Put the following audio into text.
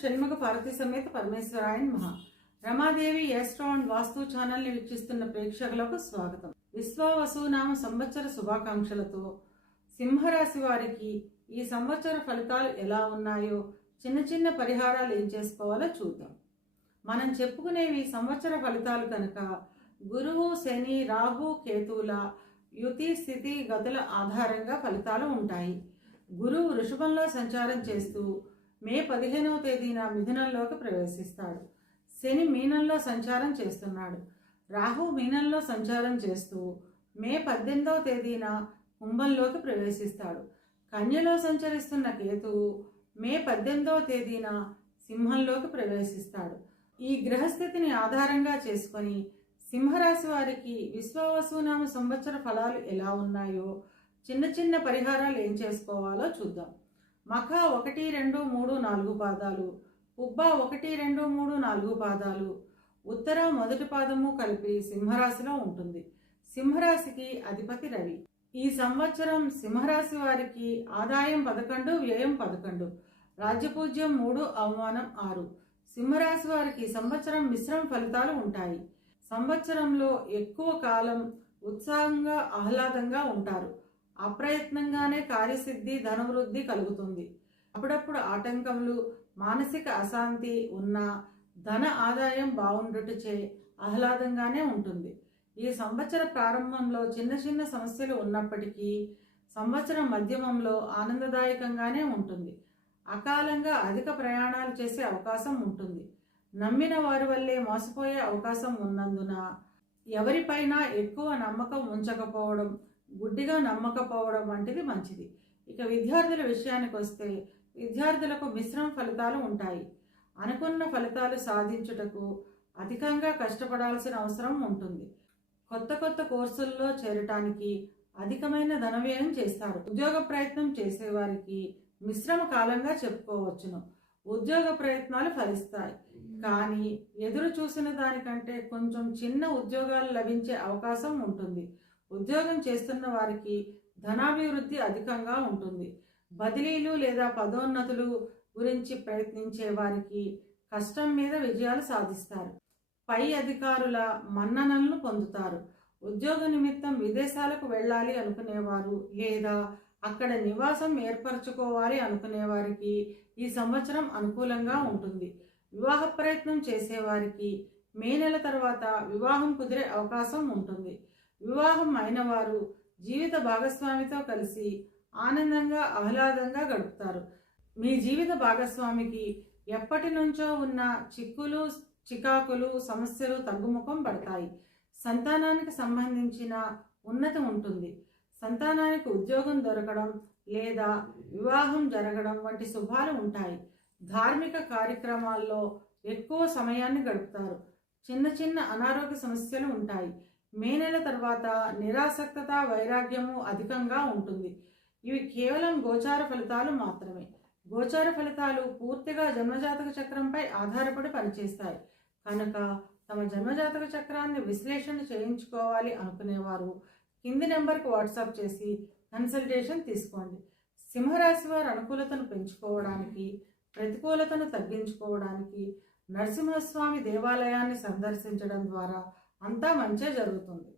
షణ్ముఖ పార్వతీ సమేత పరమేశ్వరాయన్ మహా. Ramadevi astro and వాస్తు ఛానల్ని వీక్షిస్తున్న ప్రేక్షకులకు స్వాగతం. విశ్వావసునామ సంవత్సర శుభాకాంక్షలతో సింహరాశి వారికి ఈ సంవత్సర ఫలితాలు ఎలా ఉన్నాయో, చిన్న చిన్న పరిహారాలు ఏం చేసుకోవాలో చూద్దాం. మనం చెప్పుకునేవి సంవత్సర ఫలితాలు కనుక గురువు, శని, రాహు, కేతువుల యుతి స్థితి గతుల ఆధారంగా ఫలితాలు ఉంటాయి. గురువు వృషభంలో సంచారం చేస్తూ మే 15వ తేదీన మిథునంలోకి ప్రవేశిస్తాడు. శని మీనంలో సంచారం చేస్తున్నాడు. రాహు మీనంలో సంచారం చేస్తూ మే 18వ తేదీన కుంభంలోకి ప్రవేశిస్తాడు. కన్యలో సంచరిస్తున్న కేతువు మే 18వ తేదీన సింహంలోకి ప్రవేశిస్తాడు. ఈ గ్రహస్థితిని ఆధారంగా చేసుకొని సింహరాశి వారికి విశ్వావసునామ సంవత్సర ఫలాలు ఎలా ఉన్నాయో, చిన్న చిన్న పరిహారాలు ఏం చేసుకోవాలో చూద్దాం. మఖ 1, 2, 3, 4 పాదాలు, పుబ్బ 1, 2, 3, 4 పాదాలు, ఉత్తర మొదటి పాదము కలిపి సింహరాశిలో ఉంటుంది. సింహరాశికి అధిపతి రవి. ఈ సంవత్సరం సింహరాశి వారికి ఆదాయం 11, వ్యయం 11, రాజ్యపూజ్యం 3, అవమానం 6. సింహరాశి వారికి సంవత్సరం మిశ్రమ ఫలితాలు ఉంటాయి. సంవత్సరంలో ఎక్కువ కాలం ఉత్సాహంగా ఆహ్లాదంగా ఉంటారు. అప్రయత్నంగానే కార్యసిద్ధి, ధనవృద్ధి కలుగుతుంది. అప్పుడప్పుడు ఆటంకములు, మానసిక అశాంతి ఉన్నా ధన ఆదాయం బాగుండుటచే ఆహ్లాదంగానే ఉంటుంది. ఈ సంవత్సర ప్రారంభంలో చిన్న చిన్న సమస్యలు ఉన్నప్పటికీ సంవత్సరం మధ్యమంలో ఆనందదాయకంగానే ఉంటుంది. అకాలంగా అధిక ప్రయాణాలు చేసే అవకాశం ఉంటుంది. నమ్మిన వారి వల్లే మోసపోయే అవకాశం ఉన్నందున ఎవరిపైనా ఎక్కువ నమ్మకం ఉంచకపోవడం, గుడ్డిగా నమ్మకపోవడం వంటిది మంచిది. ఇక విద్యార్థుల విషయానికి వస్తే విద్యార్థులకు మిశ్రమ ఫలితాలు ఉంటాయి. అనుకున్న ఫలితాలు సాధించుటకు అధికంగా కష్టపడాల్సిన అవసరం ఉంటుంది. కొత్త కొత్త కోర్సుల్లో చేరటానికి అధికమైన ధన వ్యయం చేస్తారు. ఉద్యోగ ప్రయత్నం చేసేవారికి మిశ్రమ కాలంగా చెప్పుకోవచ్చును. ఉద్యోగ ప్రయత్నాలు ఫలిస్తాయి, కానీ ఎదురు చూసిన దానికంటే కొంచెం చిన్న ఉద్యోగాలు లభించే అవకాశం ఉంటుంది. ఉద్యోగం చేస్తున్న వారికి ధనాభివృద్ధి అధికంగా ఉంటుంది. బదిలీలు లేదా పదోన్నతులు గురించి ప్రయత్నించే వారికి కష్టం మీద విజయాలు సాధిస్తారు. పై అధికారుల మన్ననలను పొందుతారు. ఉద్యోగ నిమిత్తం విదేశాలకు వెళ్ళాలి అనుకునేవారు లేదా అక్కడ నివాసం ఏర్పరచుకోవాలి అనుకునేవారికి ఈ సంవత్సరం అనుకూలంగా ఉంటుంది. వివాహ ప్రయత్నం చేసేవారికి మే నెల తర్వాత వివాహం కుదిరే అవకాశం ఉంటుంది. వివాహం అయిన వారు జీవిత భాగస్వామితో కలిసి ఆనందంగా ఆహ్లాదంగా గడుపుతారు. మీ జీవిత భాగస్వామికి ఎప్పటి నుంచో ఉన్న చిక్కులు, చికాకులు, సమస్యలు తగ్గుముఖం పడతాయి. సంతానానికి సంబంధించిన ఉన్నతి ఉంటుంది. సంతానానికి ఉద్యోగం దొరకడం లేదా వివాహం జరగడం వంటి శుభాలు ఉంటాయి. ధార్మిక కార్యక్రమాల్లో ఎక్కువ సమయాన్ని గడుపుతారు. చిన్న చిన్న అనారోగ్య సమస్యలు ఉంటాయి. మే నెల తర్వాత నిరాసక్తత, వైరాగ్యము అధికంగా ఉంటుంది. ఇవి కేవలం గోచార ఫలితాలు మాత్రమే. గోచార ఫలితాలు పూర్తిగా జన్మజాతక చక్రంపై ఆధారపడి పనిచేస్తాయి కనుక తమ జన్మజాతక చక్రాన్ని విశ్లేషణ చేయించుకోవాలి అనుకునేవారు కింది నెంబర్కి వాట్సాప్ చేసి కన్సల్టేషన్ తీసుకోండి. సింహరాశి వారి అనుకూలతను పెంచుకోవడానికి, ప్రతికూలతను తగ్గించుకోవడానికి నరసింహస్వామి దేవాలయాన్ని సందర్శించడం ద్వారా అంతా మంచే జరుగుతుంది.